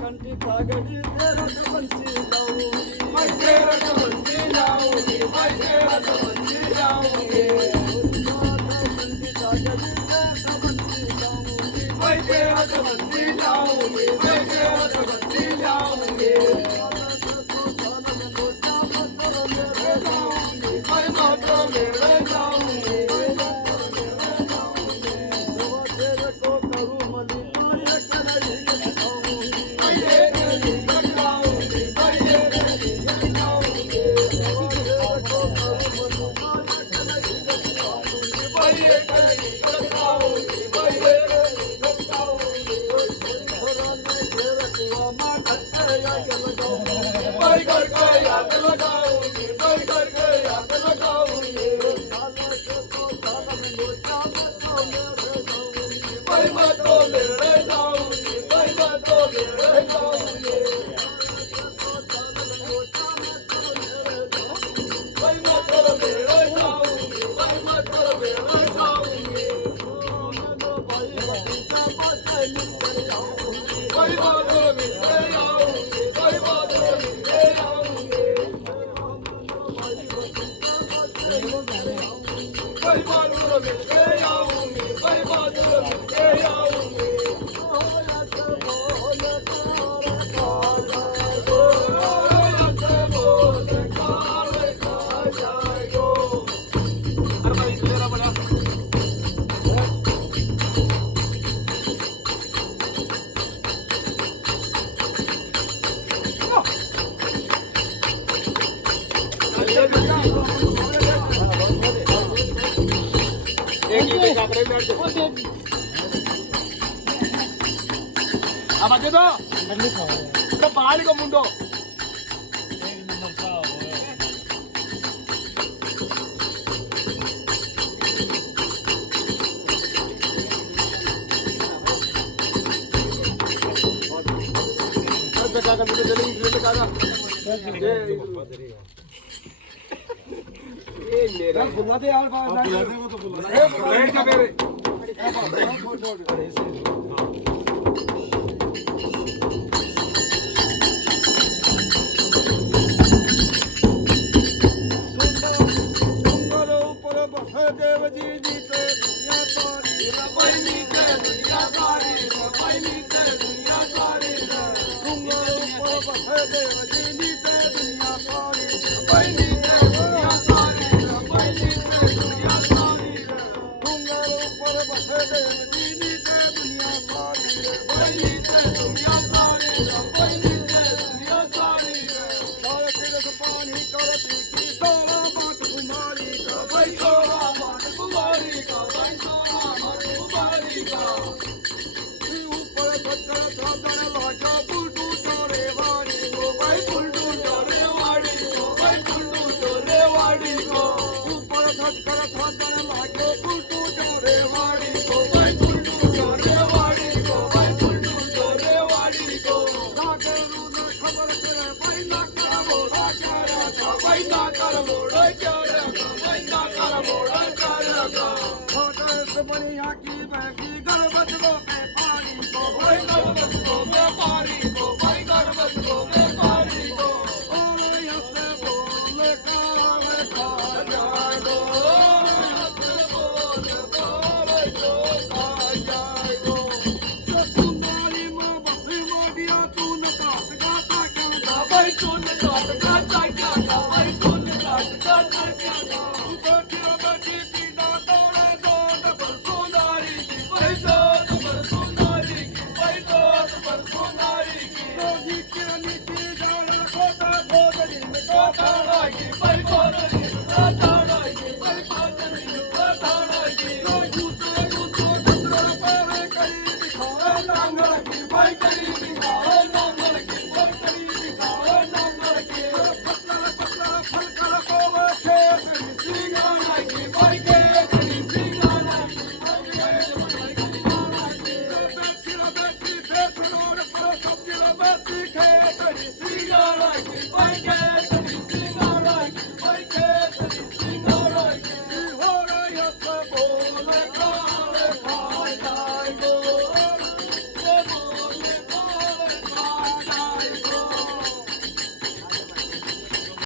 कंठी कागड़ी तेरा बंसी लाऊंगी मैं तेरा बंसी लाऊंगी मैं तेरा बंसी लाऊंगी कंठी कागड़ी तेरा बंसी लाऊंगी मैं तेरा बंसी लाऊंगी मैं तेरा बंसी लाऊंगी मैं माता मेरे जाऊंगी तेरे को करूँ मली ये कलाई दिखाऊंगी मैं ये गली लगाऊंगी मैं ये गली लगाऊंगी तेरे को करूँ मली ये कलाई दिखाऊंगी मैं ये गली लगाऊंगी मैं ये गली लगाऊंगी मैं घर का याद लगाऊंगी मैं घर का याद लगाऊंगी मैं बातों में रह जाऊंगी मैं बातों में रह जाऊंगी मैं बातों में रह जाऊंगी मैं बातों में रह जाऊंगी मैं बातों में रह जाऊंगी मैं बातों में रह जाऊंगी मैं बातों में रह जाऊंगी मैं बातों में रह जाऊंगी मुंडो बुला दे यार देव जी नीचे दुनिया सारी मैं नीचे दुनिया सारी मैं नीचे दुनिया सारी ऊपर बसे देव जी नीचे दुनिया सारी मैं नीचे दुनिया सारी मैं नीचे दुनिया सारी ऊपर बसे देव जी नीचे दुनिया सारी मैं नीचे दुनिया सारी मैं नीचे दुनिया सारी सारे तीर्थ पानी करती की सोला बात कुमारी का मैं सोना मान कुमारी का मैं सोना मान कुमारी का ऊपर सत्तर साधन लागा बुलटू चोरे वाड़ी ओ भाई कुंडू चोरे वाड़ी को भाई कुंडू चोरे वाड़ी को ऊपर सत्तर साधन लागे बुलटू चोरे वाड़ी ओ भाई कुंडू चोरे वाड़ी को भाई कुंडू चोरे वाड़ी को लागे रूना खबर करे भाई ना करावो भाई ना कर मोड़ो चोरे भाई ना कर मोड़ो चोरे का छोटे से बढ़िया की बहकी घर बचलो के पानी को भाई गर्भस को व्यापारी को भाई गर्भस को व्यापारी को ओले हंसे बोले कावे खा जाए दो बोल बोले तो खा जाए दो तुम्हारी माँ बसी मोदिया तू न काट गाता क्यों था भाई तूने काट काटा क्या था भाई तूने काट काटा क्या था बैठी बैठी पीना तोड़े दो डबल सोनारी की भाई दो पर सोनारी की भाई दो पर सोनारी की रोजी के नीचे जाना खोता खोद दिन में खोता काटाड़ा की भाई कोरनी काटाड़ा की भाई कोरनी काटाड़ा की जूते जूतो खतरा पावे करी दिखाओ नांगल की भाई करी दिखाओ नांगल की भाई करी दिखाओ नांगल की पत्थर पत्थर फलकर कोवे खेत सिंगाना की भाई के करी सिंगाना की भाई के सिंगाना की बैठी बैठी फेर रोड पर सब्जी बैठी खेत सिंगाना की भाई के